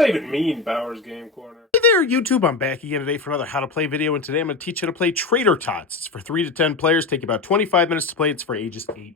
that even mean, Bowers Game Corner? Hey there, YouTube. I'm back again today for another How to Play video, and today I'm going to teach you how to play Traitor Tots. It's for 3 to 10 players, take about 25 minutes to play. It's for ages 8+.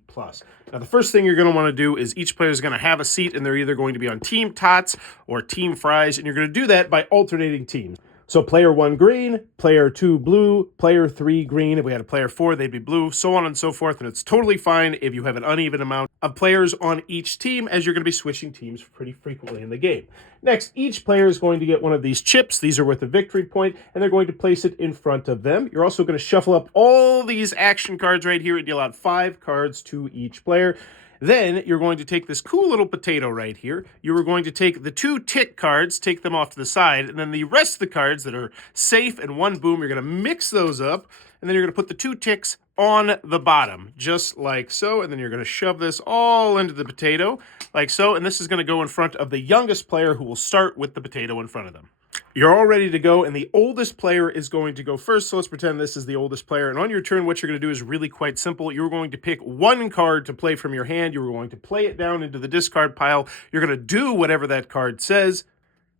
Now, the first thing you're going to want to do is each player is going to have a seat, and they're either going to be on Team Tots or Team Fries, and you're going to do that by alternating teams. So player 1 green, player 2 blue, player 3 green. If we had a player 4, they'd be blue, so on and so forth. And it's totally fine if you have an uneven amount of players on each team, as you're going to be switching teams pretty frequently in the game. Next, each player is going to get one of these chips. These are worth a victory point, and they're going to place it in front of them. You're also going to shuffle up all these action cards right here and deal out 5 cards to each player. Then you're going to take this cool little potato right here. You are going to take the 2 tick cards, take them off to the side, and then the rest of the cards that are safe and 1 boom, you're going to mix those up, and then you're going to put the 2 ticks on the bottom, just like so, and then you're going to shove this all into the potato, like so, and this is going to go in front of the youngest player who will start with the potato in front of them. You're all ready to go, and the oldest player is going to go first, so let's pretend this is the oldest player. And on your turn, what you're going to do is really quite simple. You're going to pick 1 card to play from your hand. You're going to play it down into the discard pile. You're going to do whatever that card says,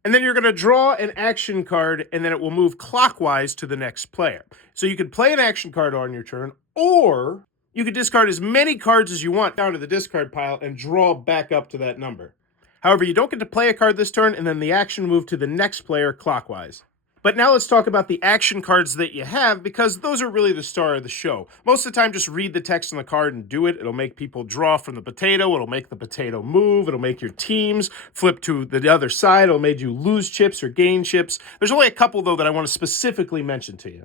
and then you're going to draw an action card, and then it will move clockwise to the next player. So you could play an action card on your turn, or you could discard as many cards as you want down to the discard pile and draw back up to that number. However, you don't get to play a card this turn, and then the action move to the next player clockwise. But now let's talk about the action cards that you have, because those are really the star of the show. Most of the time, just read the text on the card and do it. It'll make people draw from the potato. It'll make the potato move. It'll make your teams flip to the other side. It'll make you lose chips or gain chips. There's only a couple, though, that I want to specifically mention to you.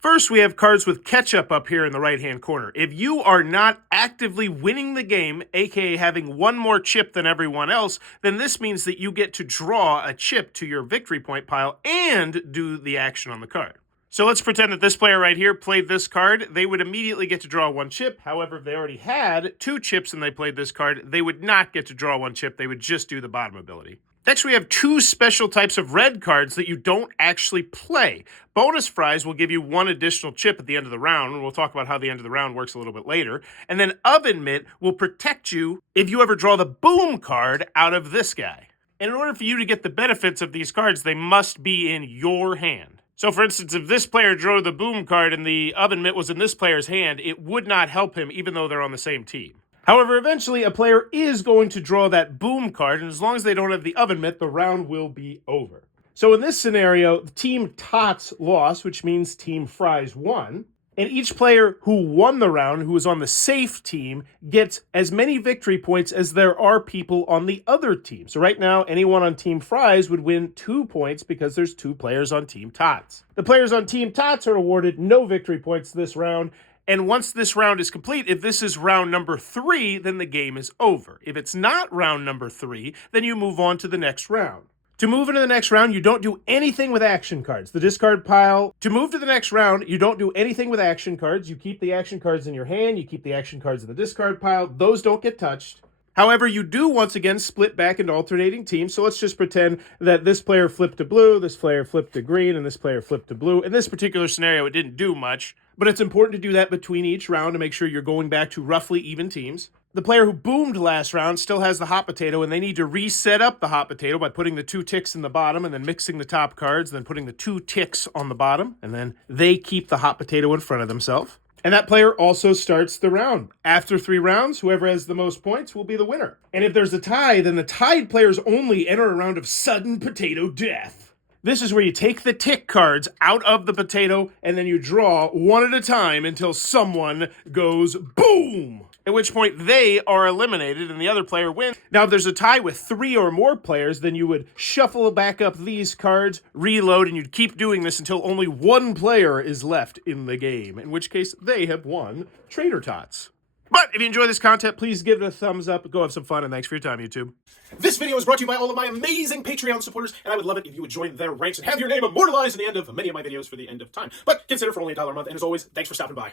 First, we have cards with ketchup up here in the right-hand corner. If you are not actively winning the game, aka having 1 more chip than everyone else, then this means that you get to draw a chip to your victory point pile and do the action on the card. So let's pretend that this player right here played this card. They would immediately get to draw 1 chip. However, if they already had 2 chips and they played this card, they would not get to draw 1 chip. They would just do the bottom ability. Next, we have 2 special types of red cards that you don't actually play. Bonus Fries will give you 1 additional chip at the end of the round, and we'll talk about how the end of the round works a little bit later. And then Oven Mitt will protect you if you ever draw the Boom card out of this guy. And in order for you to get the benefits of these cards, they must be in your hand. So for instance, if this player drew the Boom card and the Oven Mitt was in this player's hand, it would not help him even though they're on the same team. However, eventually a player is going to draw that Boom card, and as long as they don't have the Oven Mitt, the round will be over. So in this scenario, Team Tots lost, which means Team Fries won, and each player who won the round, who was on the safe team, gets as many victory points as there are people on the other team. So right now, anyone on Team Fries would win 2 points because there's 2 players on Team Tots. The players on Team Tots are awarded no victory points this round. And once this round is complete, if this is round number 3, then the game is over. If it's not round number 3, then you move on to the next round. To move into the next round, you don't do anything with action cards. The discard pile. To move to the next round, you don't do anything with action cards. You keep the action cards in your hand. You keep the action cards in the discard pile. Those don't get touched. However, you do once again split back into alternating teams. So let's just pretend that this player flipped to blue, this player flipped to green, and this player flipped to blue. In this particular scenario, it didn't do much, but it's important to do that between each round to make sure you're going back to roughly even teams. The player who boomed last round still has the hot potato, and they need to reset up the hot potato by putting the 2 ticks in the bottom and then mixing the top cards, then putting the 2 ticks on the bottom, and then they keep the hot potato in front of themselves. And that player also starts the round. After 3 rounds, whoever has the most points will be the winner. And if there's a tie, then the tied players only enter a round of sudden potato death. This is where you take the tick cards out of the potato, and then you draw 1 at a time until someone goes boom! At which point they are eliminated and the other player wins. Now, if there's a tie with 3 or more players, then you would shuffle back up these cards, reload, and you'd keep doing this until only 1 player is left in the game, in which case they have won Traitor Tots. But if you enjoy this content, please give it a thumbs up, go have some fun, and thanks for your time, YouTube. This video is brought to you by all of my amazing Patreon supporters, and I would love it if you would join their ranks and have your name immortalized in the end of many of my videos for the end of time. But consider for only $1 a month, and as always, thanks for stopping by.